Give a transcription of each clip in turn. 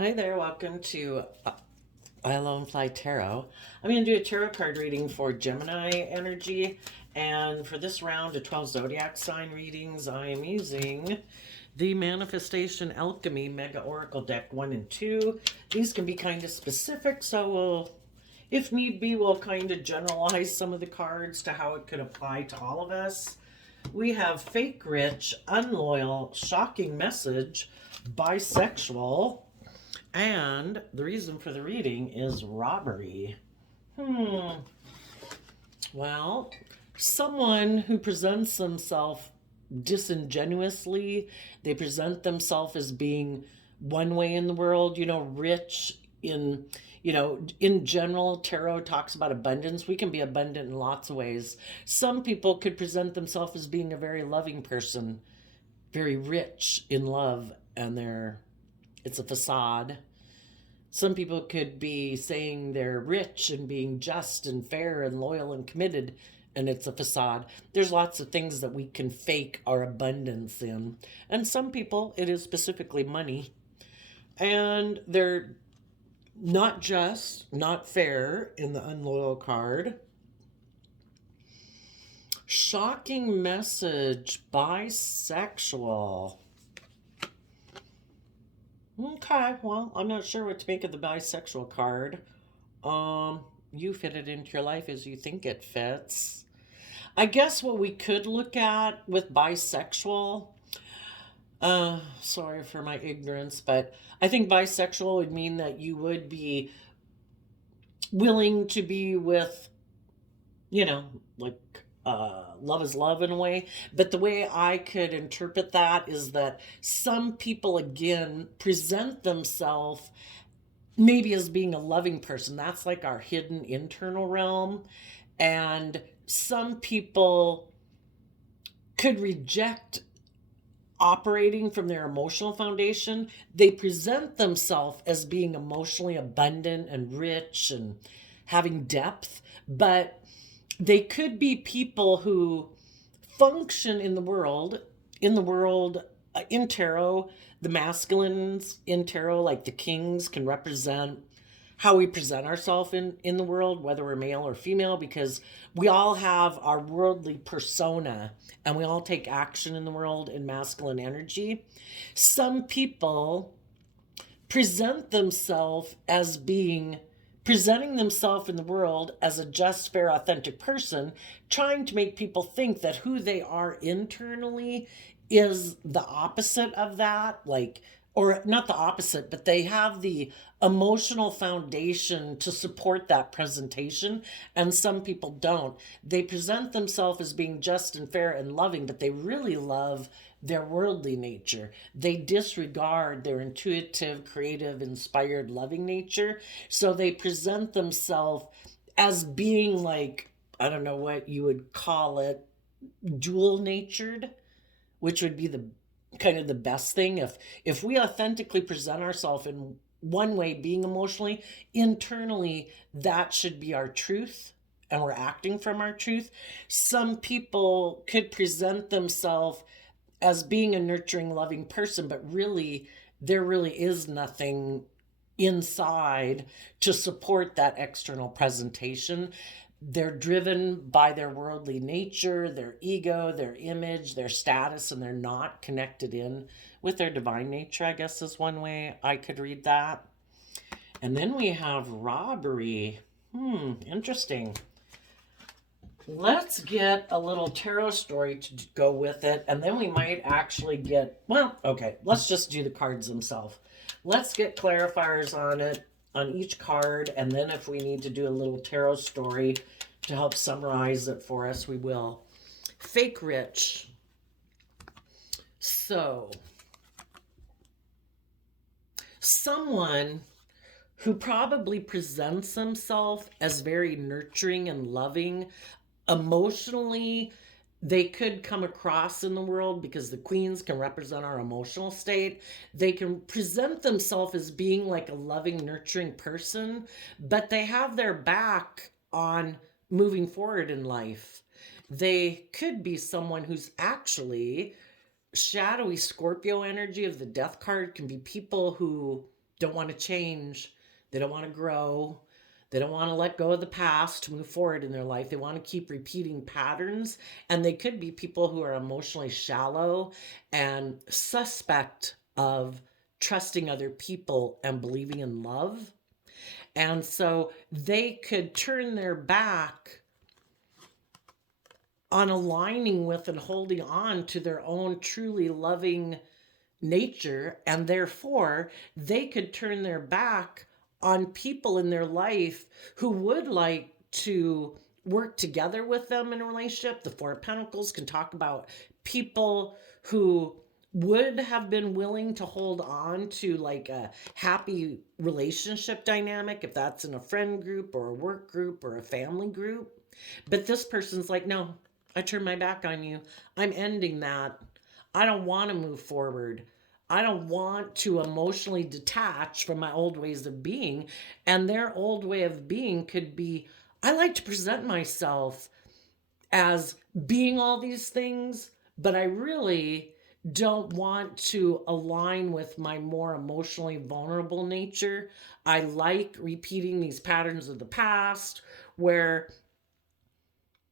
Hi there, welcome to I Alone Fly Tarot. I'm going to do a tarot card reading for Gemini energy, and for this round of 12 zodiac sign readings, I am using the Manifestation Alchemy Mega Oracle deck 1 and 2. These can be kind of specific, so if need be, we'll kind of generalize some of the cards to how it could apply to all of us. We have fake rich, unloyal, shocking message, bisexual, and the reason for the reading is robbery. Well, someone who presents themselves disingenuously, they present themselves as being one way in the world, rich in general, tarot talks about abundance. We can be abundant in lots of ways. Some people could present themselves as being a very loving person, very rich in love, and it's a facade. Some people could be saying they're rich and being just and fair and loyal and committed, and it's a facade. There's lots of things that we can fake our abundance in. And some people, it is specifically money. And they're not just, not fair in the unloyal card. Shocking message, bisexual. Okay, well, I'm not sure what to make of the bisexual card. You fit it into your life as you think it fits. I guess what we could look at with bisexual, sorry for my ignorance, but I think bisexual would mean that you would be willing to be with, like love is love in a way. But the way I could interpret that is that some people, again, present themselves maybe as being a loving person. That's like our hidden internal realm. And some people could reject operating from their emotional foundation. They present themselves as being emotionally abundant and rich and having depth, but they could be people who function in tarot. The masculines in tarot, like the kings, can represent how we present ourselves in the world, whether we're male or female, because we all have our worldly persona and we all take action in the world in masculine energy. Some people present themselves as presenting themselves in the world as a just, fair, authentic person, trying to make people think that who they are internally is the opposite of that, or not the opposite, but they have the emotional foundation to support that presentation, and some people don't. They present themselves as being just and fair and loving, but they really love their worldly nature. They disregard their intuitive, creative, inspired, loving nature. So they present themselves as being like, I don't know what you would call it, dual natured, which would be the kind of the best thing. If we authentically present ourselves in one way, being emotionally, internally, that should be our truth, and we're acting from our truth. Some people could present themselves as being a nurturing, loving person, but really, there really is nothing inside to support that external presentation. They're driven by their worldly nature, their ego, their image, their status, and they're not connected in with their divine nature, I guess is one way I could read that. And then we have robbery. Interesting. Let's get a little tarot story to go with it, and then we might actually let's just do the cards themselves. Let's get clarifiers on each card, and then if we need to do a little tarot story to help summarize it for us, we will. Fake rich. So, someone who probably presents themselves as very nurturing and loving, emotionally, they could come across in the world, because the queens can represent our emotional state. They can present themselves as being like a loving, nurturing person, but they have their back on moving forward in life. They could be someone who's actually shadowy Scorpio energy of the death card. Can be people who don't want to change. They don't want to grow. They don't want to let go of the past to move forward in their life. They want to keep repeating patterns. And they could be people who are emotionally shallow and suspect of trusting other people and believing in love. And so they could turn their back on aligning with and holding on to their own truly loving nature, and therefore they could turn their back on people in their life who would like to work together with them in a relationship. The Four of Pentacles can talk about people who would have been willing to hold on to like a happy relationship dynamic, if that's in a friend group or a work group or a family group. But this person's like, no, I turn my back on you. I'm ending that. I don't want to move forward. I don't want to emotionally detach from my old ways of being. And their old way of being could be, I like to present myself as being all these things, but I really don't want to align with my more emotionally vulnerable nature. I like repeating these patterns of the past where,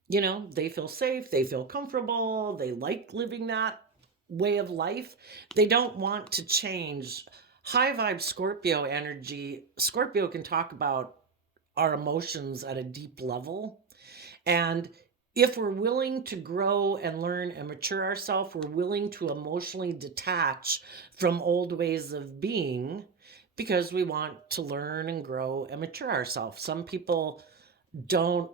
you know, they feel safe, they feel comfortable, they like living that way of life. They don't want to change. High vibe Scorpio energy. Scorpio can talk about our emotions at a deep level. And if we're willing to grow and learn and mature ourselves, we're willing to emotionally detach from old ways of being because we want to learn and grow and mature ourselves. Some people don't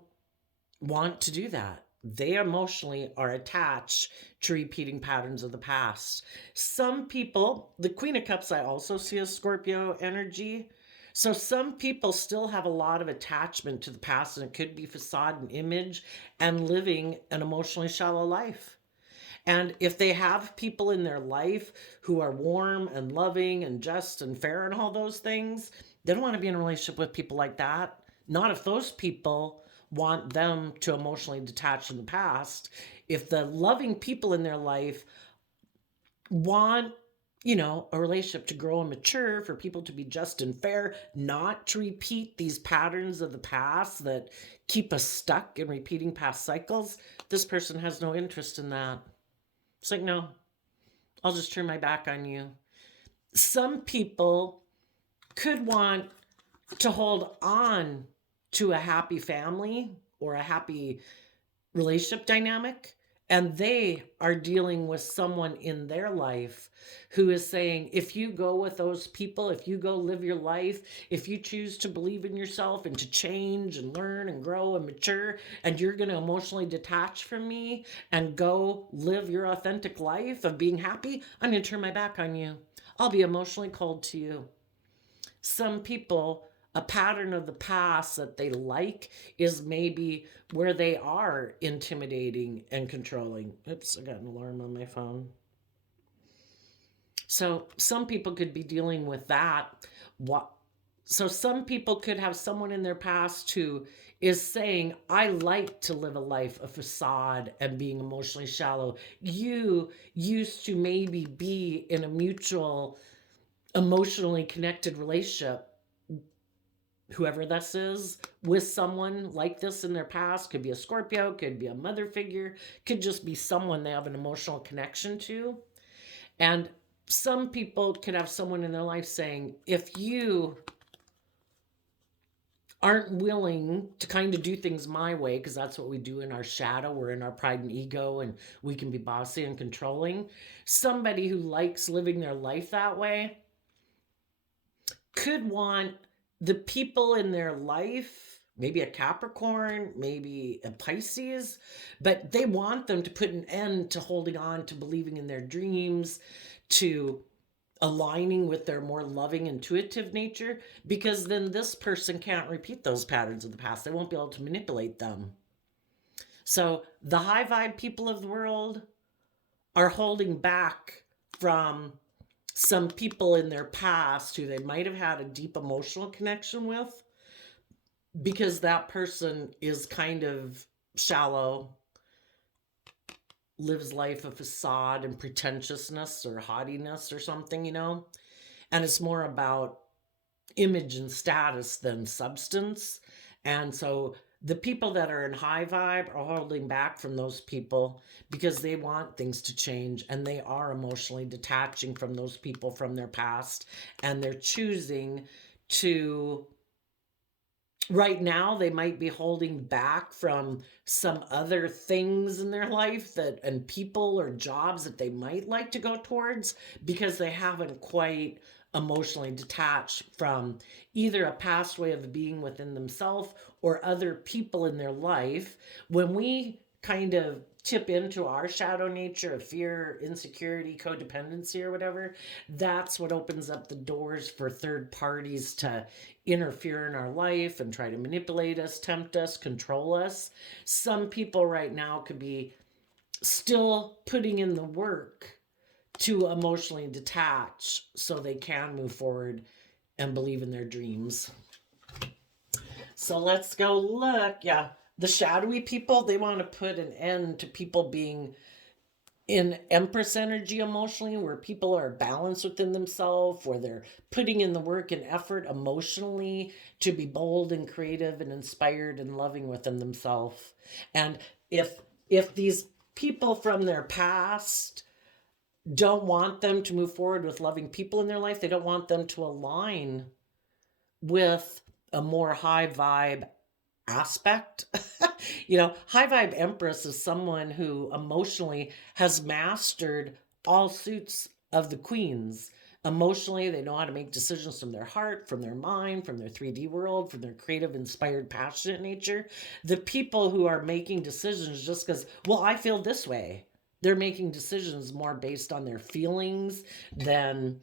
want to do that. They emotionally are attached to repeating patterns of the past. Some people, the Queen of Cups, I also see as Scorpio energy. So some people still have a lot of attachment to the past, and it could be facade and image and living an emotionally shallow life. And if they have people in their life who are warm and loving and just and fair and all those things, they don't want to be in a relationship with people like that. Not if those people want them to emotionally detach from the past. If the loving people in their life want, you know, a relationship to grow and mature, for people to be just and fair, not to repeat these patterns of the past that keep us stuck in repeating past cycles, this person has no interest in that. It's like, no, I'll just turn my back on you. Some people could want to hold on to a happy family or a happy relationship dynamic, and they are dealing with someone in their life who is saying, if you go with those people, if you go live your life, if you choose to believe in yourself and to change and learn and grow and mature, and you're going to emotionally detach from me and go live your authentic life of being happy, I'm going to turn my back on you. I'll be emotionally cold to you. Some people, a pattern of the past that they like is maybe where they are intimidating and controlling. Oops, I got an alarm on my phone. So some people could be dealing with that. So some people could have someone in their past who is saying, I like to live a life of facade and being emotionally shallow. You used to maybe be in a mutual, emotionally connected relationship, whoever this is, with someone like this in their past. Could be a Scorpio, could be a mother figure, could just be someone they have an emotional connection to. And some people could have someone in their life saying, if you aren't willing to kind of do things my way, because that's what we do in our shadow, we're in our pride and ego, and we can be bossy and controlling. Somebody who likes living their life that way could want the people in their life, maybe a Capricorn, maybe a Pisces, but they want them to put an end to holding on to believing in their dreams, to aligning with their more loving, intuitive nature, because then this person can't repeat those patterns of the past. They won't be able to manipulate them. So the high vibe people of the world are holding back from some people in their past who they might have had a deep emotional connection with, because that person is kind of shallow, lives life of facade and pretentiousness or haughtiness or something, you know? And it's more about image and status than substance. And so the people that are in high vibe are holding back from those people because they want things to change, and they are emotionally detaching from those people from their past, and they're choosing to, right now they might be holding back from some other things in their life that, and people or jobs that they might like to go towards, because they haven't quite emotionally detached from either a past way of being within themselves or other people in their life. When we kind of tip into our shadow nature of fear, insecurity, codependency, or whatever, that's what opens up the doors for third parties to interfere in our life and try to manipulate us, tempt us, control us. Some people right now could be still putting in the work to emotionally detach so they can move forward and believe in their dreams. So let's go look. Yeah, the shadowy people, they want to put an end to people being in Empress energy emotionally, where people are balanced within themselves, where they're putting in the work and effort emotionally to be bold and creative and inspired and loving within themselves. And if these people from their past don't want them to move forward with loving people in their life, they don't want them to align with a more high vibe aspect. High vibe Empress is someone who emotionally has mastered all suits of the queens. Emotionally, they know how to make decisions from their heart, from their mind, from their 3D world, from their creative, inspired, passionate nature. The people who are making decisions just because, well, I feel this way, they're making decisions more based on their feelings than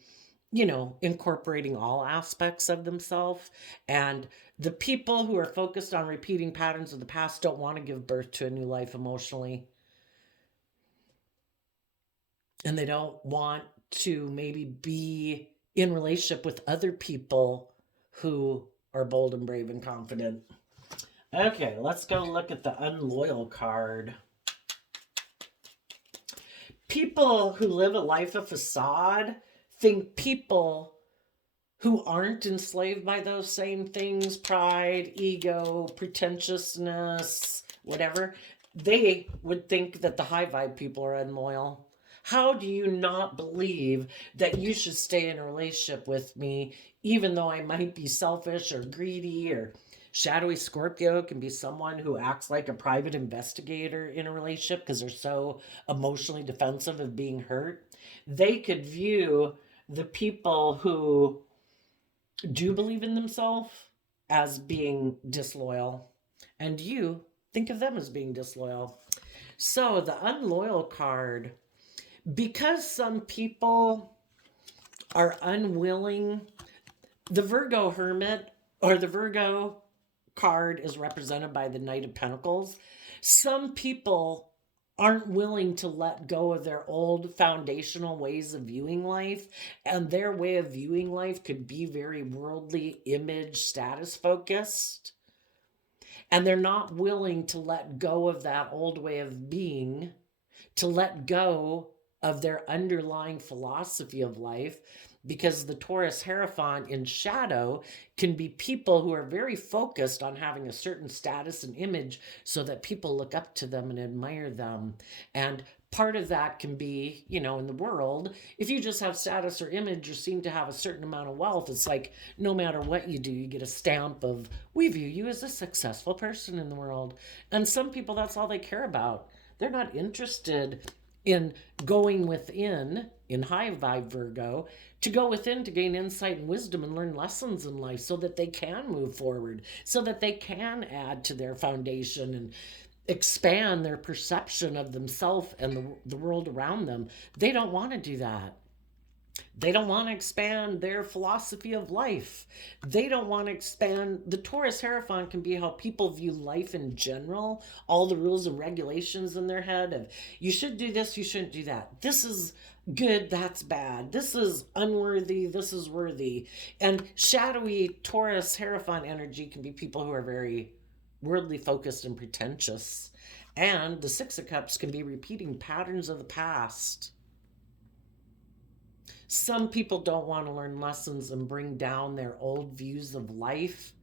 incorporating all aspects of themselves. And the people who are focused on repeating patterns of the past don't want to give birth to a new life emotionally. And they don't want to maybe be in relationship with other people who are bold and brave and confident. Okay, let's go look at the unloyal card. People who live a life of facade think people who aren't enslaved by those same things, pride, ego, pretentiousness, whatever, they would think that the high vibe people are unloyal. How do you not believe that you should stay in a relationship with me, even though I might be selfish or greedy? Or shadowy Scorpio can be someone who acts like a private investigator in a relationship because they're so emotionally defensive of being hurt. They could view the people who do believe in themselves as being disloyal, and you think of them as being disloyal. So the unloyal card, because some people are unwilling, the Virgo Hermit or the Virgo card is represented by the Knight of Pentacles. Some people aren't willing to let go of their old foundational ways of viewing life, and their way of viewing life could be very worldly, image, status focused, and they're not willing to let go of that old way of being, to let go of their underlying philosophy of life, because the Taurus Hierophant in shadow can be people who are very focused on having a certain status and image so that people look up to them and admire them. And part of that can be, in the world, if you just have status or image or seem to have a certain amount of wealth, it's like no matter what you do, you get a stamp of, we view you as a successful person in the world. And some people, that's all they care about. They're not interested in going within, in high vibe Virgo, to go within to gain insight and wisdom and learn lessons in life so that they can move forward, so that they can add to their foundation and expand their perception of themselves and the world around them. They don't want to do that. They don't want to expand their philosophy of life. They don't want to expand. The Taurus Hierophant can be how people view life in general, all the rules and regulations in their head of, you should do this, you shouldn't do that. This is good, that's bad. This is unworthy, this is worthy. And shadowy Taurus Hierophant energy can be people who are very worldly focused and pretentious. And the Six of Cups can be repeating patterns of the past. some people don't want to learn lessons and bring down their old views of life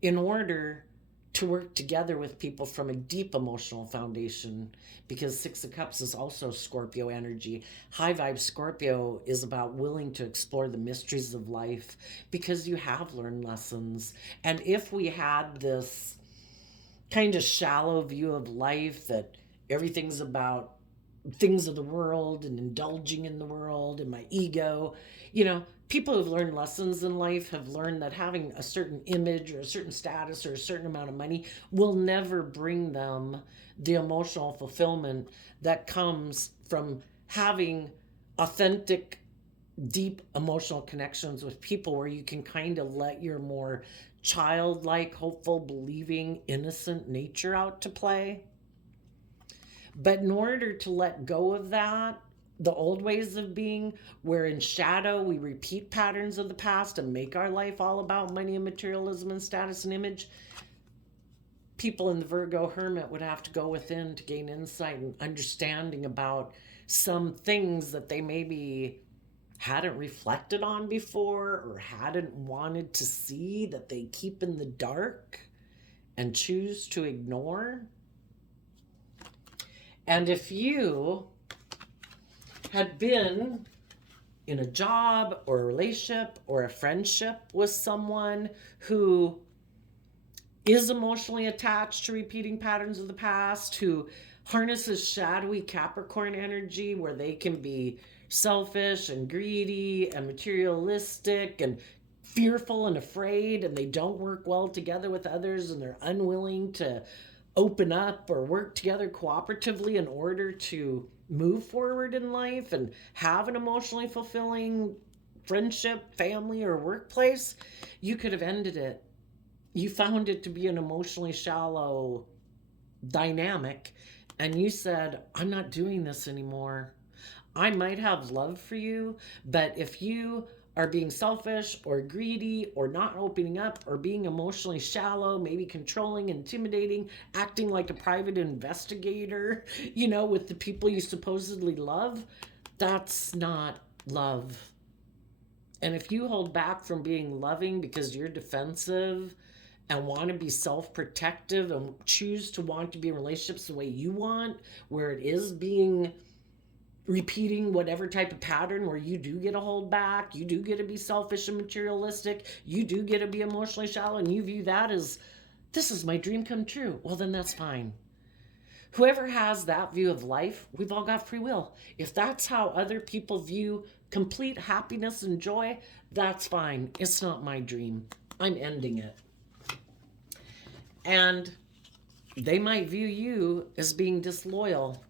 in order to work together with people from a deep emotional foundation, because Six of Cups is also Scorpio energy. High vibe Scorpio is about willing to explore the mysteries of life because you have learned lessons. And if we had this kind of shallow view of life that everything's about things of the world and indulging in the world and my ego, people who've learned lessons in life have learned that having a certain image or a certain status or a certain amount of money will never bring them the emotional fulfillment that comes from having authentic, deep emotional connections with people where you can kind of let your more childlike, hopeful, believing, innocent nature out to play. But in order to let go of that, the old ways of being, where in shadow we repeat patterns of the past and make our life all about money and materialism and status and image, people in the Virgo Hermit would have to go within to gain insight and understanding about some things that they maybe hadn't reflected on before or hadn't wanted to see, that they keep in the dark and choose to ignore. And if you had been in a job or a relationship or a friendship with someone who is emotionally attached to repeating patterns of the past, who harnesses shadowy Capricorn energy where they can be selfish and greedy and materialistic and fearful and afraid, and they don't work well together with others, and they're unwilling to open up or work together cooperatively in order to move forward in life and have an emotionally fulfilling friendship, family, or workplace, you could have ended it. You found it to be an emotionally shallow dynamic, and you said, I'm not doing this anymore. I might have love for you, but if you are being selfish or greedy or not opening up or being emotionally shallow, maybe controlling, intimidating, acting like a private investigator, with the people you supposedly love, that's not love. And if you hold back from being loving because you're defensive and want to be self-protective and choose to want to be in relationships the way you want, where it is repeating whatever type of pattern where you do get to hold back, you do get to be selfish and materialistic, you do get to be emotionally shallow, and you view that as, this is my dream come true, well, then that's fine. Whoever has that view of life, we've all got free will. If that's how other people view complete happiness and joy, that's fine. It's not my dream. I'm ending it. And they might view you as being disloyal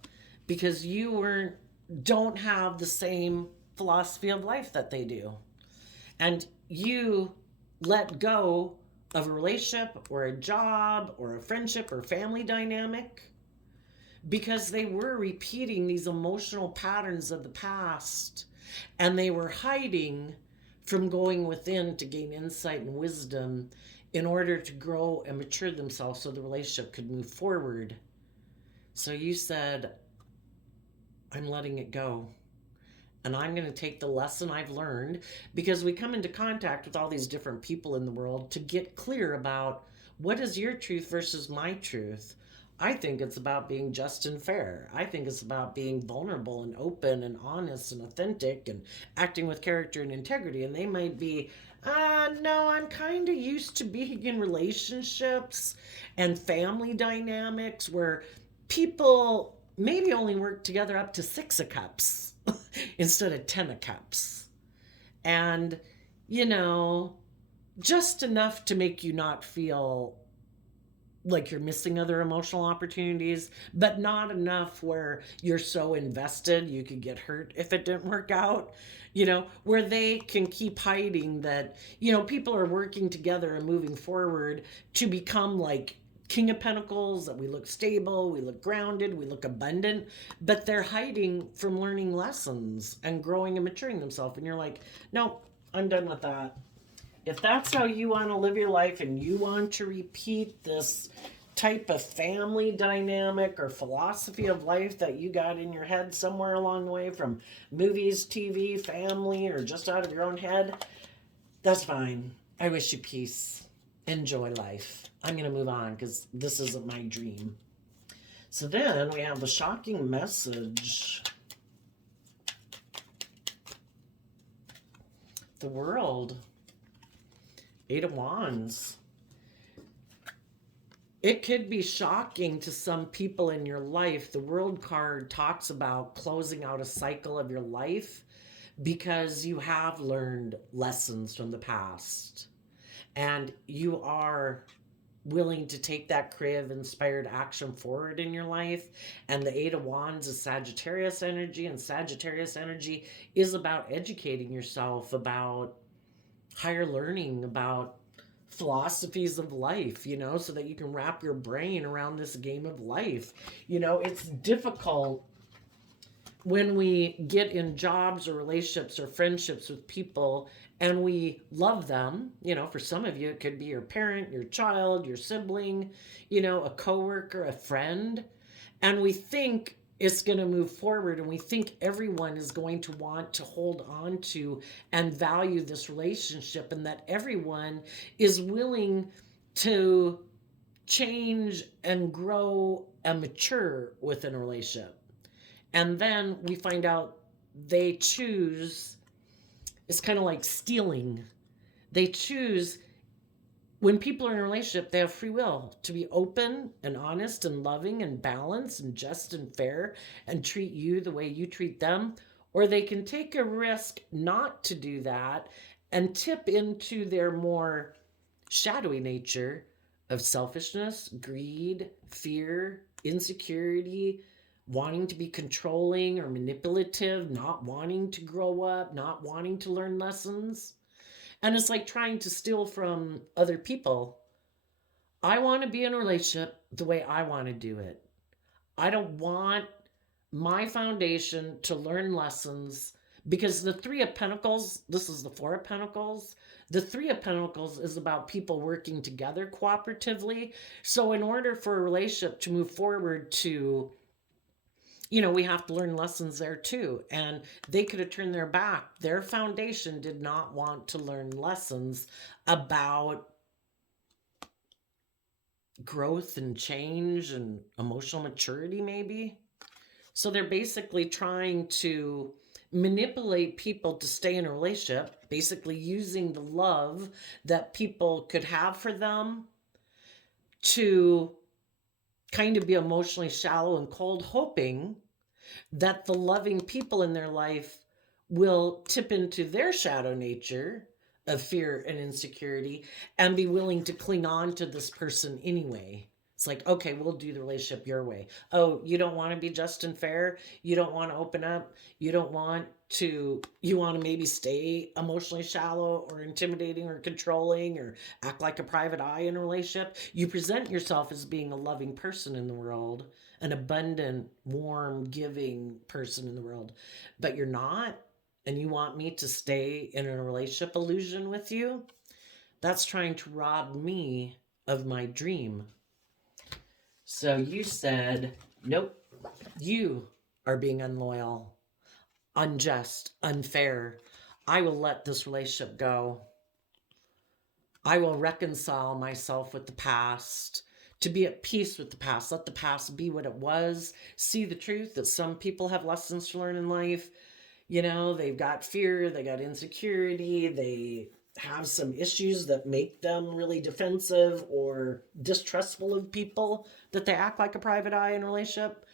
because you don't have the same philosophy of life that they do. And you let go of a relationship or a job or a friendship or family dynamic because they were repeating these emotional patterns of the past, and they were hiding from going within to gain insight and wisdom in order to grow and mature themselves so the relationship could move forward. So you said, I'm letting it go. And I'm going to take the lesson I've learned, because we come into contact with all these different people in the world to get clear about what is your truth versus my truth. I think it's about being just and fair. I think it's about being vulnerable and open and honest and authentic and acting with character and integrity. And they might be, no, I'm kind of used to being in relationships and family dynamics where people maybe only work together up to 6 of cups instead of 10 of cups. And, just enough to make you not feel like you're missing other emotional opportunities, but not enough where you're so invested you could get hurt if it didn't work out, where they can keep hiding that, people are working together and moving forward to become like King of Pentacles, that we look stable, we look grounded, we look abundant, but they're hiding from learning lessons and growing and maturing themselves. And you're like, no, I'm done with that. If that's how you want to live your life and you want to repeat this type of family dynamic or philosophy of life that you got in your head somewhere along the way from movies, TV, family, or just out of your own head, that's fine. I wish you peace. Enjoy life. I'm going to move on because this isn't my dream. So then we have the shocking message. The World. Eight of Wands. It could be shocking to some people in your life. The World card talks about closing out a cycle of your life because you have learned lessons from the past. And you are willing to take that creative, inspired action forward in your life. And the Eight of Wands is Sagittarius energy, and Sagittarius energy is about educating yourself, about higher learning, about philosophies of life, so that you can wrap your brain around this game of life. It's difficult when we get in jobs or relationships or friendships with people and we love them. For some of you, it could be your parent, your child, your sibling, a coworker, a friend. And we think it's going to move forward, and we think everyone is going to want to hold on to and value this relationship, and that everyone is willing to change and grow and mature within a relationship. And then we find out they choose, it's kind of like stealing. They choose, when people are in a relationship, they have free will to be open and honest and loving and balanced and just and fair and treat you the way you treat them. Or they can take a risk not to do that and tip into their more shadowy nature of selfishness, greed, fear, insecurity, wanting to be controlling or manipulative, not wanting to grow up, not wanting to learn lessons. And it's like trying to steal from other people. I want to be in a relationship the way I want to do it. I don't want my foundation to learn lessons, because the Three of Pentacles, this is the Four of Pentacles. The Three of Pentacles is about people working together cooperatively. So in order for a relationship to move forward, we have to learn lessons there too. And they could have turned their back. Their foundation did not want to learn lessons about growth and change and emotional maturity, maybe. So they're basically trying to manipulate people to stay in a relationship, basically using the love that people could have for them to kind of be emotionally shallow and cold, hoping that the loving people in their life will tip into their shadow nature of fear and insecurity and be willing to cling on to this person anyway. It's like, okay, we'll do the relationship your way. Oh, you don't want to be just and fair? You don't want to open up? You want to maybe stay emotionally shallow or intimidating or controlling or act like a private eye in a relationship? You present yourself as being a loving person in the world, an abundant, warm, giving person in the world, but you're not, and you want me to stay in a relationship illusion with you? That's trying to rob me of my dream. So you said, nope, you are being unloyal, unjust, unfair. I will let this relationship go. I will reconcile myself with the past, to be at peace with the past. Let the past be what it was. See the truth that some people have lessons to learn in life. They've got fear, they got insecurity, they have some issues that make them really defensive or distrustful of people, that they act like a private eye in a relationship.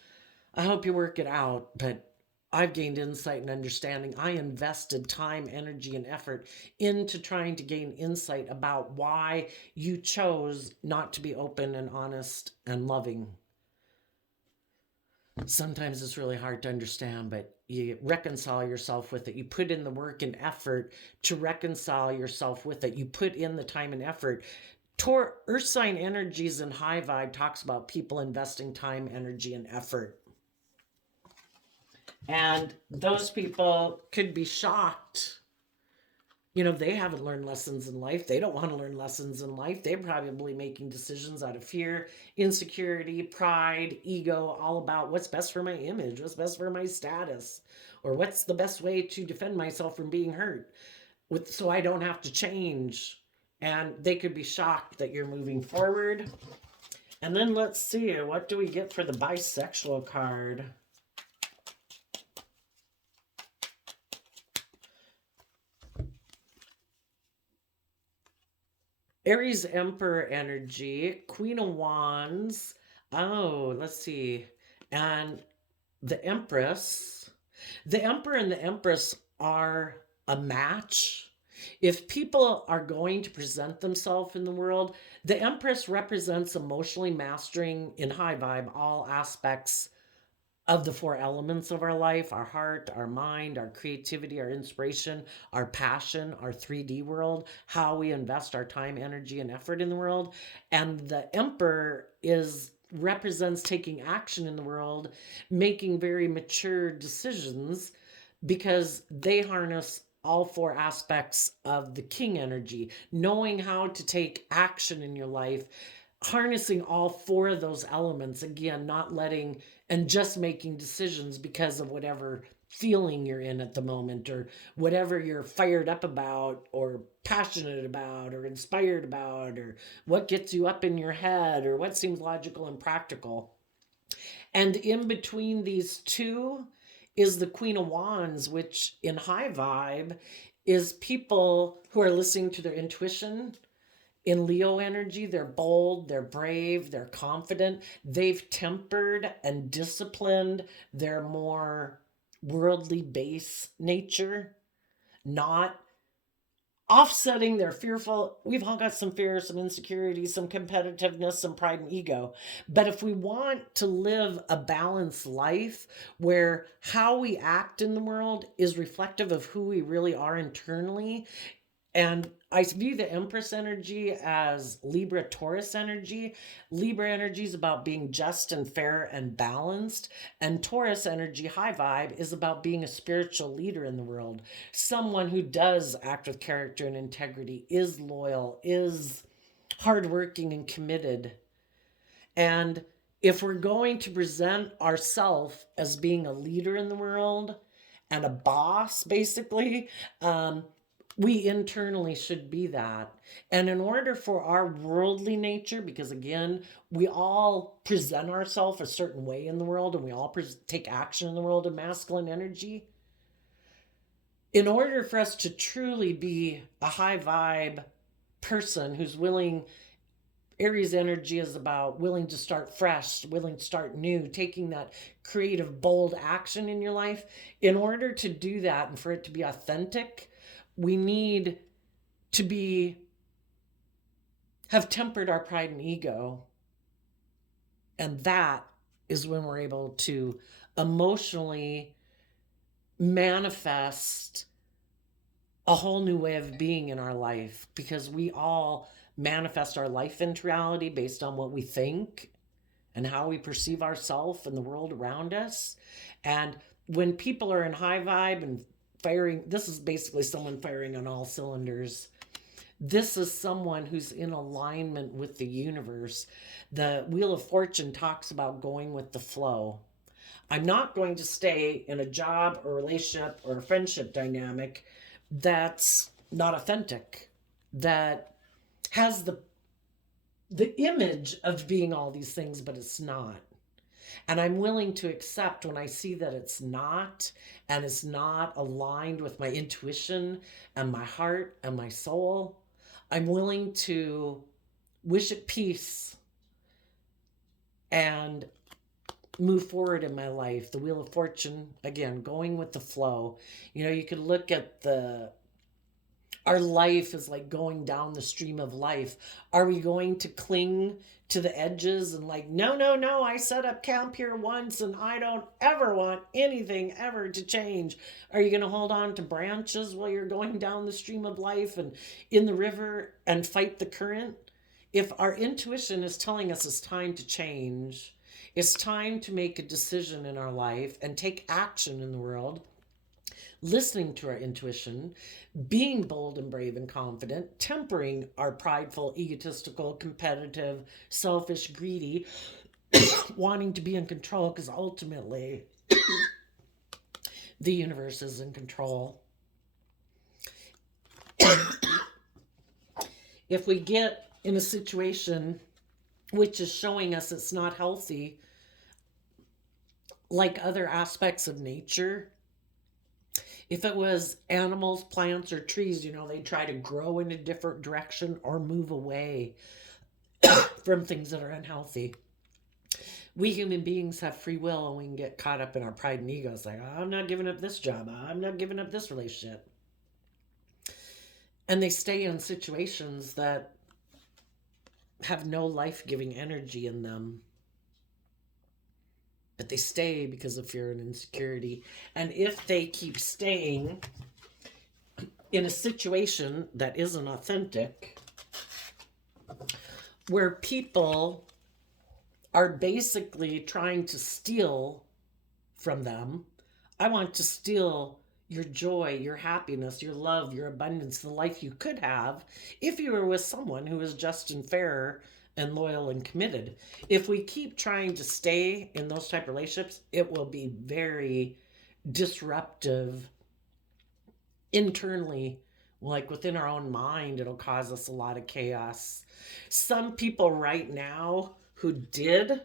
I hope you work it out, but I've gained insight and understanding. I invested time, energy, and effort into trying to gain insight about why you chose not to be open and honest and loving. Sometimes it's really hard to understand, but you reconcile yourself with it. You put in the work and effort to reconcile yourself with it. You put in the time and effort. Earth sign energies and high vibe talks about people investing time, energy, and effort. And those people could be shocked They haven't learned lessons in life. They don't want to learn lessons in life. They're probably making decisions out of fear, insecurity, pride, ego, all about what's best for my image, what's best for my status, or what's the best way to defend myself from being hurt so I don't have to change. And they could be shocked that you're moving forward. And then let's see, what do we get for the bisexual card? Aries Emperor energy, Queen of Wands. Oh, let's see. And the Empress. The Emperor and the Empress are a match. If people are going to present themselves in the world, the Empress represents emotionally mastering in high vibe all aspects of the four elements of our life: our heart, our mind, our creativity, our inspiration, our passion, our 3D world, how we invest our time, energy, and effort in the world. And the Emperor represents taking action in the world, making very mature decisions, because they harness all four aspects of the King energy, knowing how to take action in your life, harnessing all four of those elements, again, not letting and just making decisions because of whatever feeling you're in at the moment, or whatever you're fired up about, or passionate about, or inspired about, or what gets you up in your head, or what seems logical and practical. And in between these two is the Queen of Wands, which in high vibe is people who are listening to their intuition. In Leo energy, they're bold, they're brave, they're confident, they've tempered and disciplined their more worldly base nature, not offsetting their fearful. We've all got some fear, some insecurity, some competitiveness, some pride and ego. But if we want to live a balanced life where how we act in the world is reflective of who we really are internally, and I view the Empress energy as Libra Taurus energy. Libra energy is about being just and fair and balanced. And Taurus energy, high vibe, is about being a spiritual leader in the world. Someone who does act with character and integrity, is loyal, is hardworking and committed. And if we're going to present ourselves as being a leader in the world and a boss, basically, we internally should be that. And in order for our worldly nature, because again, we all present ourselves a certain way in the world, and we all take action in the world of masculine energy. In order for us to truly be a high vibe person who's willing, Aries energy is about willing to start fresh, willing to start new, taking that creative, bold action in your life. In order to do that and for it to be authentic, we need to have tempered our pride and ego. And that is when we're able to emotionally manifest a whole new way of being in our life, because we all manifest our life into reality based on what we think and how we perceive ourselves and the world around us. And when people are in high vibe and firing, this is basically someone firing on all cylinders. This is someone who's in alignment with the universe. The Wheel of Fortune talks about going with the flow. I'm not going to stay in a job or relationship or a friendship dynamic that's not authentic, that has the image of being all these things, but it's not. And I'm willing to accept when I see that it's not, and it's not aligned with my intuition and my heart and my soul. I'm willing to wish it peace and move forward in my life. The Wheel of Fortune, again, going with the flow. You could look at our life is like going down the stream of life. Are we going to cling to the edges and like, no, no, no, I set up camp here once and I don't ever want anything ever to change? Are you going to hold on to branches while you're going down the stream of life and in the river and fight the current? If our intuition is telling us it's time to change, it's time to make a decision in our life and take action in the world, listening to our intuition, being bold and brave and confident, tempering our prideful, egotistical, competitive, selfish, greedy, wanting to be in control, because ultimately the universe is in control. If we get in a situation which is showing us it's not healthy, like other aspects of nature, if it was animals, plants, or trees, they try to grow in a different direction or move away from things that are unhealthy. We human beings have free will, and we can get caught up in our pride and ego. It's like, I'm not giving up this job. I'm not giving up this relationship. And they stay in situations that have no life-giving energy in them. But they stay because of fear and insecurity. And if they keep staying in a situation that isn't authentic, where people are basically trying to steal from them, I want to steal your joy, your happiness, your love, your abundance, the life you could have if you were with someone who is just and fair and loyal and committed. If we keep trying to stay in those type of relationships, it will be very disruptive internally. Like within our own mind, it'll cause us a lot of chaos. Some people right now who did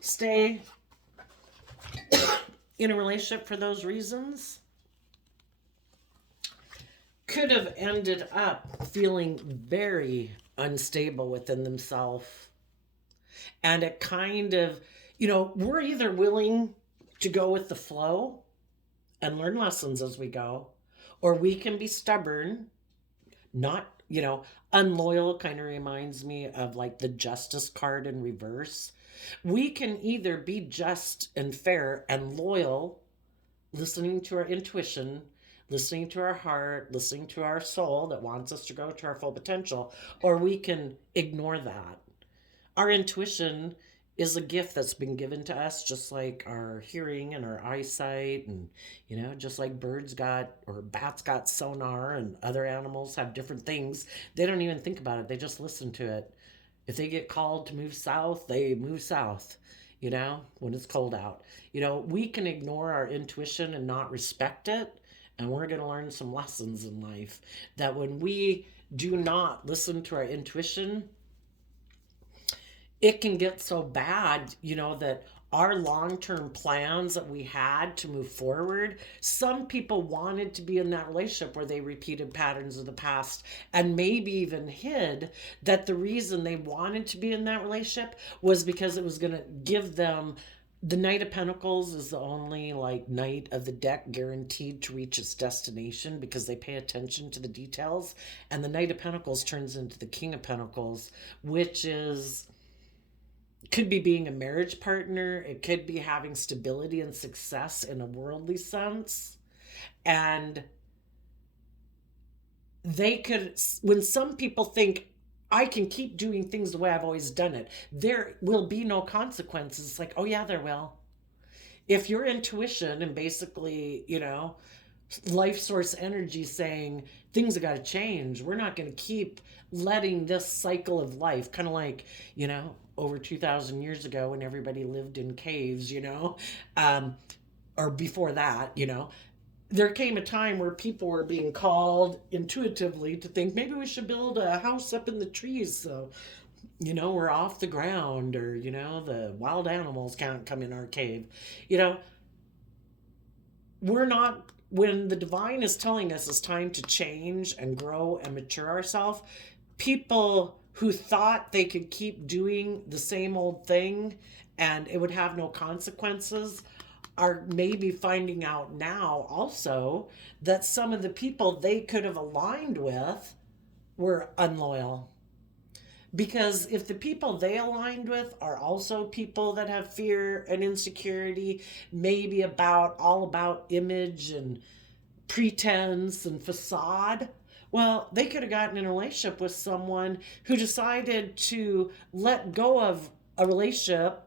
stay in a relationship for those reasons could have ended up feeling very unstable within themselves. And it kind of, we're either willing to go with the flow and learn lessons as we go, or we can be stubborn, not, unloyal. Kind of reminds me of like the justice card in reverse. We can either be just and fair and loyal, listening to our intuition, listening to our heart, listening to our soul that wants us to go to our full potential, or we can ignore that. Our intuition is a gift that's been given to us, just like our hearing and our eyesight, and just like birds got, or bats got sonar, and other animals have different things. They don't even think about it, they just listen to it. If they get called to move south, they move south, when it's cold out. We can ignore our intuition and not respect it, and we're going to learn some lessons in life that when we do not listen to our intuition, it can get so bad, that our long-term plans that we had to move forward, some people wanted to be in that relationship where they repeated patterns of the past, and maybe even hid that the reason they wanted to be in that relationship was because it was going to give them. The Knight of Pentacles is the only knight of the deck guaranteed to reach its destination because they pay attention to the details. And the Knight of Pentacles turns into the King of Pentacles, which could be being a marriage partner. It could be having stability and success in a worldly sense. And they could, when some people think, I can keep doing things the way I've always done it, there will be no consequences. It's like, oh yeah, there will. If your intuition and basically, life source energy saying things have got to change, we're not going to keep letting this cycle of life, kind of like, over 2,000 years ago when everybody lived in caves, or before that, there came a time where people were being called intuitively to think maybe we should build a house up in the trees so, we're off the ground, or, the wild animals can't come in our cave. We're not, when the divine is telling us it's time to change and grow and mature ourselves, people who thought they could keep doing the same old thing and it would have no consequences are maybe finding out now also that some of the people they could have aligned with were unloyal. Because if the people they aligned with are also people that have fear and insecurity, maybe all about image and pretense and facade, well, they could have gotten in a relationship with someone who decided to let go of a relationship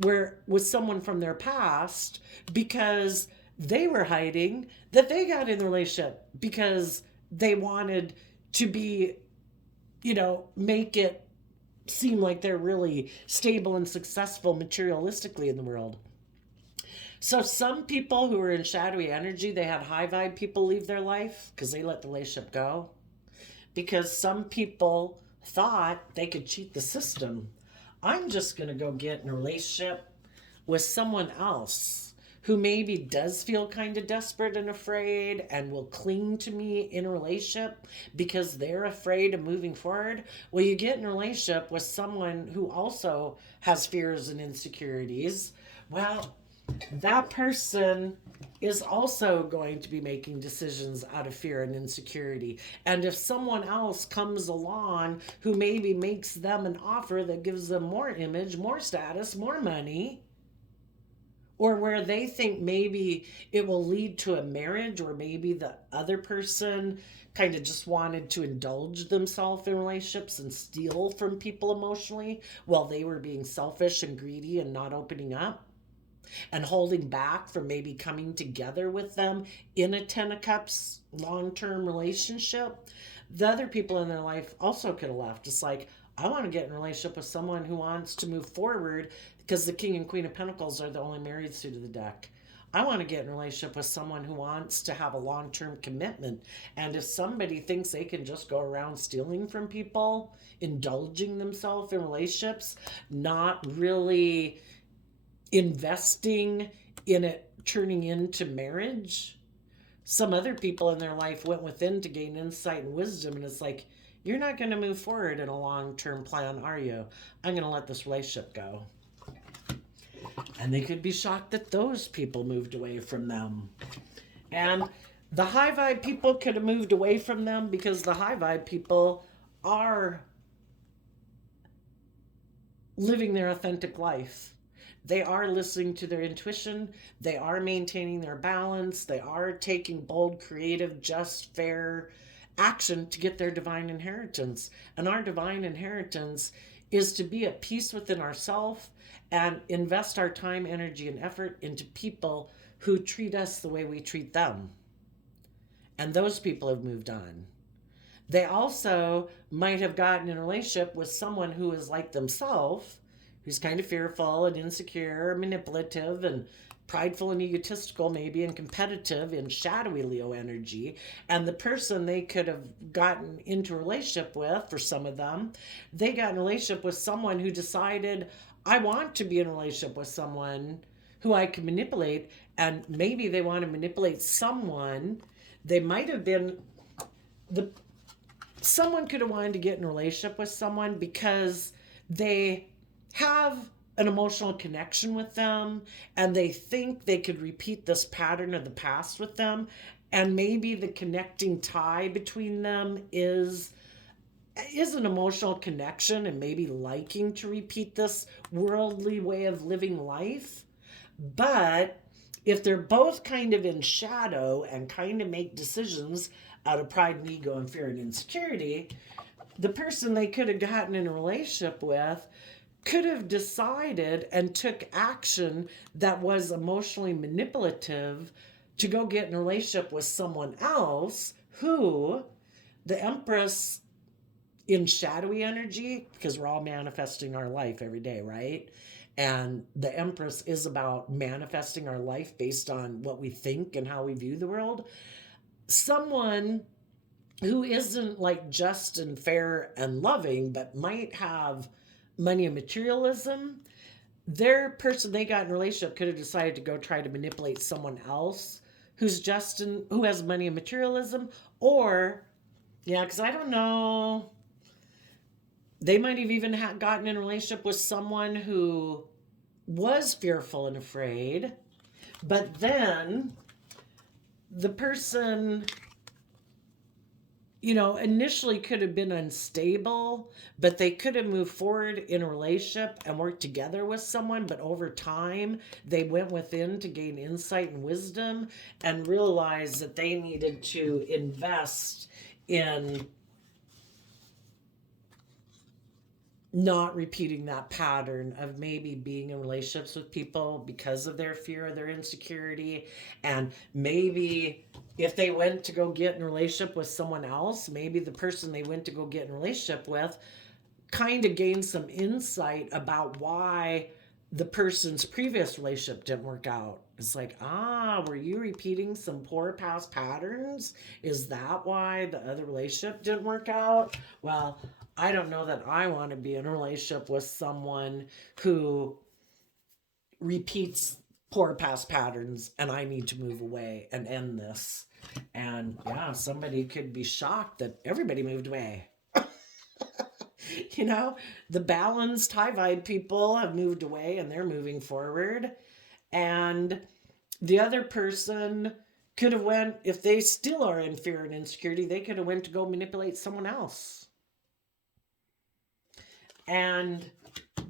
with someone from their past because they were hiding that they got in the relationship because they wanted to be, make it seem like they're really stable and successful materialistically in the world. So some people who are in shadowy energy, they had high vibe people leave their life because they let the relationship go. Because some people thought they could cheat the system. I'm just going to go get in a relationship with someone else who maybe does feel kind of desperate and afraid and will cling to me in a relationship because they're afraid of moving forward. Well, you get in a relationship with someone who also has fears and insecurities. Well, that person is also going to be making decisions out of fear and insecurity. And if someone else comes along who maybe makes them an offer that gives them more image, more status, more money, or where they think maybe it will lead to a marriage, or maybe the other person kind of just wanted to indulge themselves in relationships and steal from people emotionally while they were being selfish and greedy and not opening up and holding back from maybe coming together with them in a 10 of cups long-term relationship, the other people in their life also could have left. It's like, I want to get in a relationship with someone who wants to move forward because the king and queen of pentacles are the only married suit of the deck. I want to get in a relationship with someone who wants to have a long-term commitment. And if somebody thinks they can just go around stealing from people, indulging themselves in relationships, not really investing in it turning into marriage, some other people in their life went within to gain insight and wisdom, and it's like, you're not going to move forward in a long-term plan, are you? I'm going to let this relationship go. And they could be shocked that those people moved away from them. And the high vibe people could have moved away from them because the high vibe people are living their authentic life. They are listening to their intuition. They are maintaining their balance. They are taking bold, creative, just, fair action to get their divine inheritance. And our divine inheritance is to be at peace within ourselves and invest our time, energy, and effort into people who treat us the way we treat them. And those people have moved on. They also might have gotten in a relationship with someone who is like themselves, who's kind of fearful and insecure, manipulative, and prideful and egotistical, maybe, and competitive in shadowy Leo energy. And the person they could have gotten into a relationship with, for some of them, they got in a relationship with someone who decided, I want to be in a relationship with someone who I can manipulate. And maybe they want to manipulate someone. They might have been someone could have wanted to get in a relationship with someone because they have an emotional connection with them and they think they could repeat this pattern of the past with them, and maybe the connecting tie between them is an emotional connection and maybe liking to repeat this worldly way of living life. But if they're both kind of in shadow and kind of make decisions out of pride and ego and fear and insecurity, the person they could have gotten in a relationship with could have decided and took action that was emotionally manipulative to go get in a relationship with someone else who, the Empress in shadowy energy, because we're all manifesting our life every day, right? And the Empress is about manifesting our life based on what we think and how we view the world. Someone who isn't like just and fair and loving, but might have money and materialism, their person they got in a relationship could have decided to go try to manipulate someone else who's just who has money and materialism. Or, yeah, because I don't know, they might have even gotten in a relationship with someone who was fearful and afraid, but then the person, initially could have been unstable, but they could have moved forward in a relationship and worked together with someone. But over time, they went within to gain insight and wisdom and realized that they needed to invest in not repeating that pattern of maybe being in relationships with people because of their fear or their insecurity. And maybe if they went to go get in a relationship with someone else, maybe the person they went to go get in a relationship with kind of gained some insight about why the person's previous relationship didn't work out. It's like, were you repeating some poor past patterns? Is that why the other relationship didn't work out? Well, I don't know that I want to be in a relationship with someone who repeats poor past patterns, and I need to move away and end this. And yeah, somebody could be shocked that everybody moved away. You know, the balanced high vibe people have moved away and they're moving forward. And the other person could have went, if they still are in fear and insecurity, they could have went to go manipulate someone else. And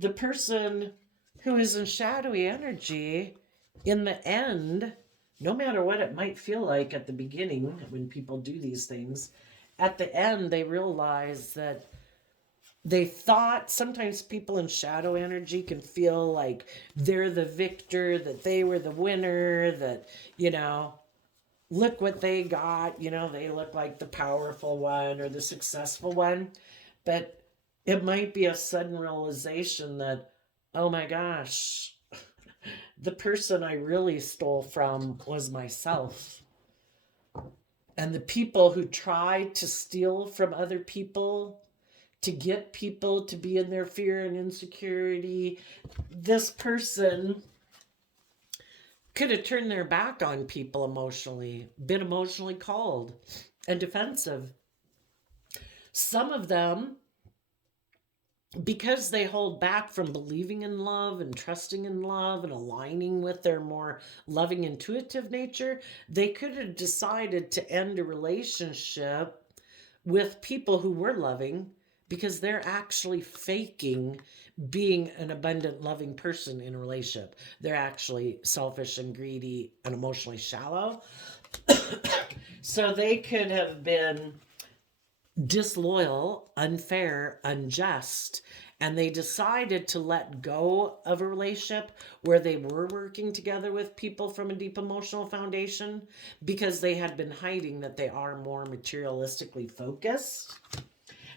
the person who is in shadowy energy, in the end, no matter what it might feel like at the beginning when people do these things, at the end they realize that they thought, sometimes people in shadow energy can feel like they're the victor, that they were the winner, that, you know, look what they got, you know, they look like the powerful one or the successful one. But it might be a sudden realization that, oh my gosh, the person I really stole from was myself. And the people who tried to steal from other people, to get people to be in their fear and insecurity, this person could have turned their back on people emotionally, been emotionally cold and defensive. Some of them, because they hold back from believing in love and trusting in love and aligning with their more loving, intuitive nature, they could have decided to end a relationship with people who were loving because they're actually faking being an abundant, loving person in a relationship. They're actually selfish and greedy and emotionally shallow. So they could have been disloyal, unfair, unjust, and they decided to let go of a relationship where they were working together with people from a deep emotional foundation because they had been hiding that they are more materialistically focused.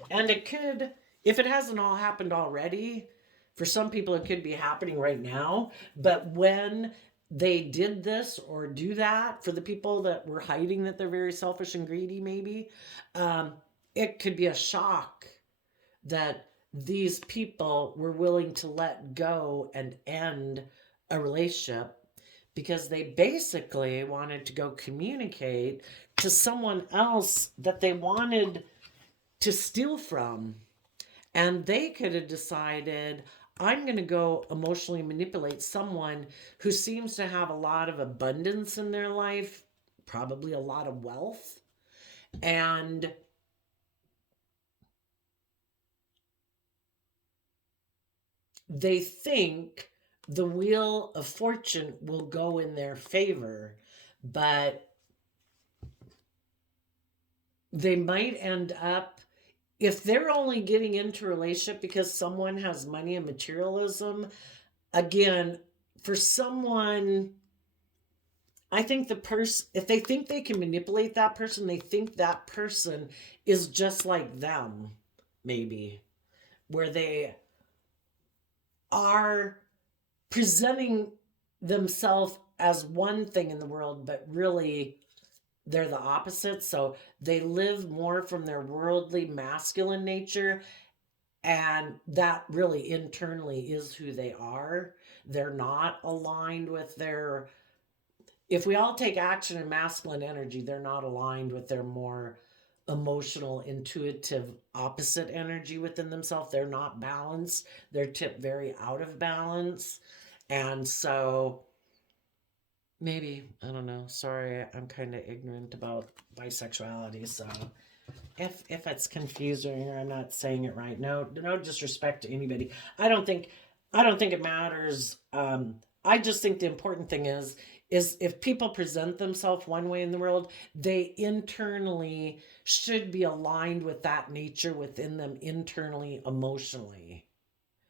And it could, if it hasn't all happened already, for some people it could be happening right now, but when they did this or do that, for the people that were hiding that they're very selfish and greedy, maybe, it could be a shock that these people were willing to let go and end a relationship because they basically wanted to go communicate to someone else that they wanted to steal from. And they could have decided, I'm going to go emotionally manipulate someone who seems to have a lot of abundance in their life, probably a lot of wealth, and they think the wheel of fortune will go in their favor, but they might end up, if they're only getting into a relationship because someone has money and materialism, again, for someone, I think the person, if they think they can manipulate that person, they think that person is just like them, maybe, where they are presenting themselves as one thing in the world, but really they're the opposite. So they live more from their worldly masculine nature, and that really internally is who they are. They're not aligned with their, if we all take action in masculine energy, they're not aligned with their more emotional, intuitive, opposite energy within themselves. They're not balanced. They're tipped very out of balance. And so maybe, I don't know. Sorry, I'm kind of ignorant about bisexuality. So if it's confusing or I'm not saying it right, no disrespect to anybody. I don't think it matters. I just think the important thing is if people present themselves one way in the world, they internally should be aligned with that nature within them internally, emotionally.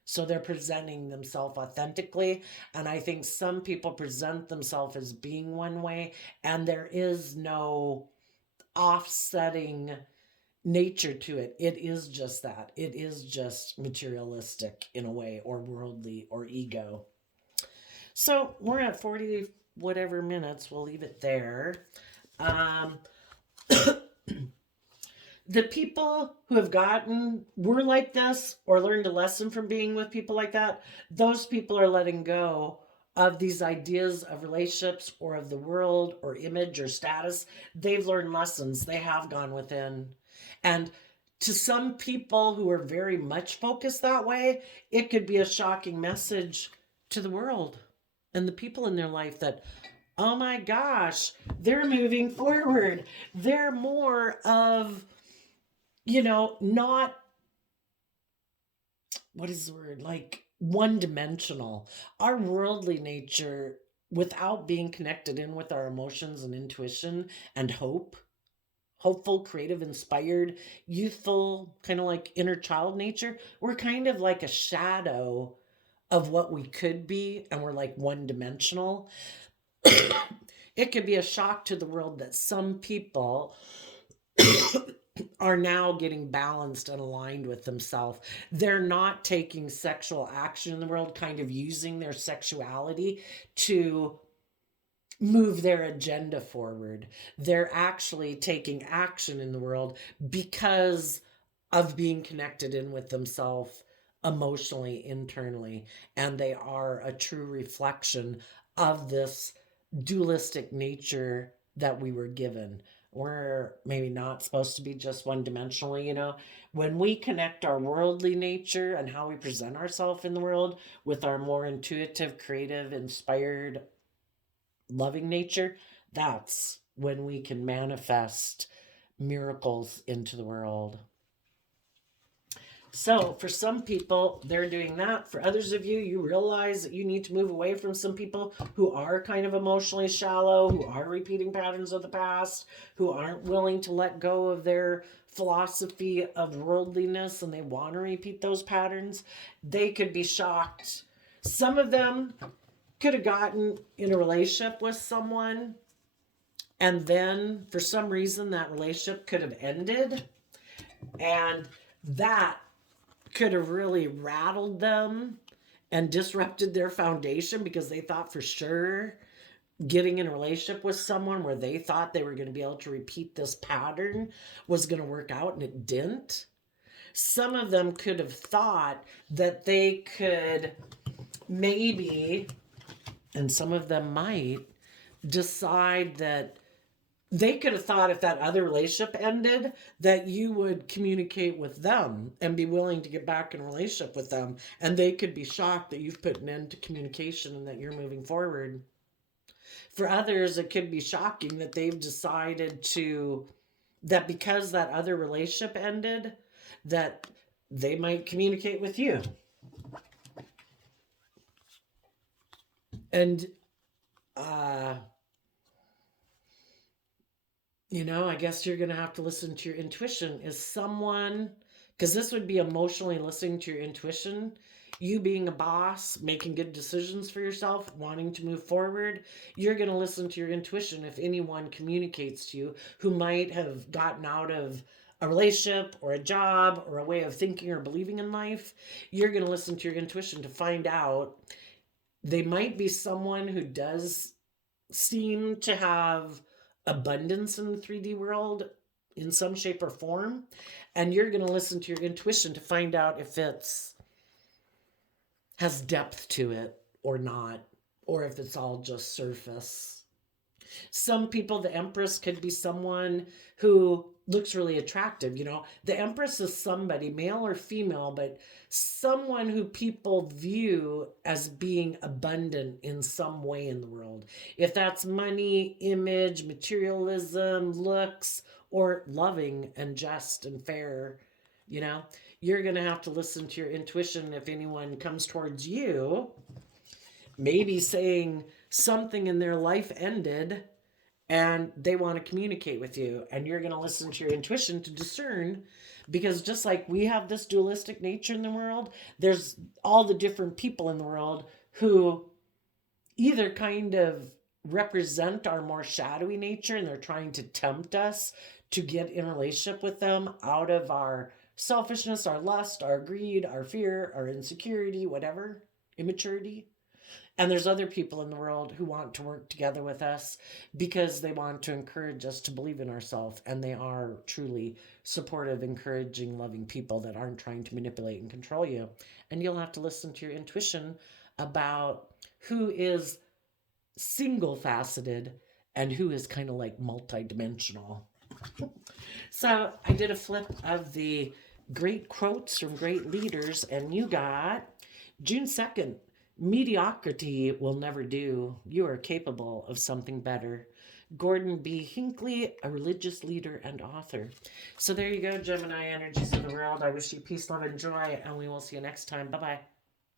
So they're presenting themselves authentically. And I think some people present themselves as being one way, and there is no offsetting nature to it. It is just that. It is just materialistic in a way, or worldly, or ego. So we're at 40 whatever minutes. We'll leave it there. Um, the people who have were like this or learned a lesson from being with people like that, those people are letting go of these ideas of relationships or of the world or image or status. They've learned lessons. They have gone within. And to some people who are very much focused that way, it could be a shocking message to the world and the people in their life that, oh my gosh, they're moving forward. They're more of, not, what is the word, like one dimensional. Our worldly nature, without being connected in with our emotions and intuition and hopeful, creative, inspired, youthful, kind of like inner child nature, we're kind of like a shadow of what we could be, and we're like one dimensional. It could be a shock to the world that some people are now getting balanced and aligned with themselves. They're not taking sexual action in the world, kind of using their sexuality to move their agenda forward. They're actually taking action in the world because of being connected in with themselves emotionally, internally, and they are a true reflection of this dualistic nature that we were given. We're maybe not supposed to be just one dimensional. When we connect our worldly nature and how we present ourselves in the world with our more intuitive, creative, inspired, loving nature, that's when we can manifest miracles into the world. So for some people, they're doing that. For others of you, you realize that you need to move away from some people who are kind of emotionally shallow, who are repeating patterns of the past, who aren't willing to let go of their philosophy of worldliness, and they want to repeat those patterns. They could be shocked. Some of them could have gotten in a relationship with someone, and then for some reason that relationship could have ended, and that could have really rattled them and disrupted their foundation, because they thought for sure getting in a relationship with someone where they thought they were going to be able to repeat this pattern was going to work out, and it didn't. Some of them could have thought that they could maybe, and some of them might, decide that they could have thought if that other relationship ended that you would communicate with them and be willing to get back in a relationship with them. And they could be shocked that you've put an end to communication and that you're moving forward. For others, it could be shocking that they've decided that because that other relationship ended, that they might communicate with you. And, I guess you're going to have to listen to your intuition. Is someone, because this would be emotionally listening to your intuition, you being a boss, making good decisions for yourself, wanting to move forward, you're going to listen to your intuition if anyone communicates to you who might have gotten out of a relationship or a job or a way of thinking or believing in life. You're going to listen to your intuition to find out. They might be someone who does seem to have abundance in the 3D world in some shape or form, and you're going to listen to your intuition to find out if it's has depth to it or not, or if it's all just surface. Some people, the Empress could be someone who looks really attractive. The Empress is somebody, male or female, but someone who people view as being abundant in some way in the world. If that's money, image, materialism, looks, or loving and just and fair, you're going to have to listen to your intuition if anyone comes towards you, maybe saying something in their life ended and they want to communicate with you, and you're going to listen to your intuition to discern, because just like we have this dualistic nature in the world, there's all the different people in the world who either kind of represent our more shadowy nature, and they're trying to tempt us to get in relationship with them out of our selfishness, our lust, our greed, our fear, our insecurity, whatever, immaturity. And there's other people in the world who want to work together with us because they want to encourage us to believe in ourselves. And they are truly supportive, encouraging, loving people that aren't trying to manipulate and control you. And you'll have to listen to your intuition about who is single faceted and who is kind of like multidimensional. So I did a flip of the great quotes from great leaders, and you got June 2nd. Mediocrity will never do. You are capable of something better. Gordon B. Hinckley, a religious leader and author. So there you go, Gemini energies of the world. I wish you peace, love, and joy, and we will see you next time. Bye bye.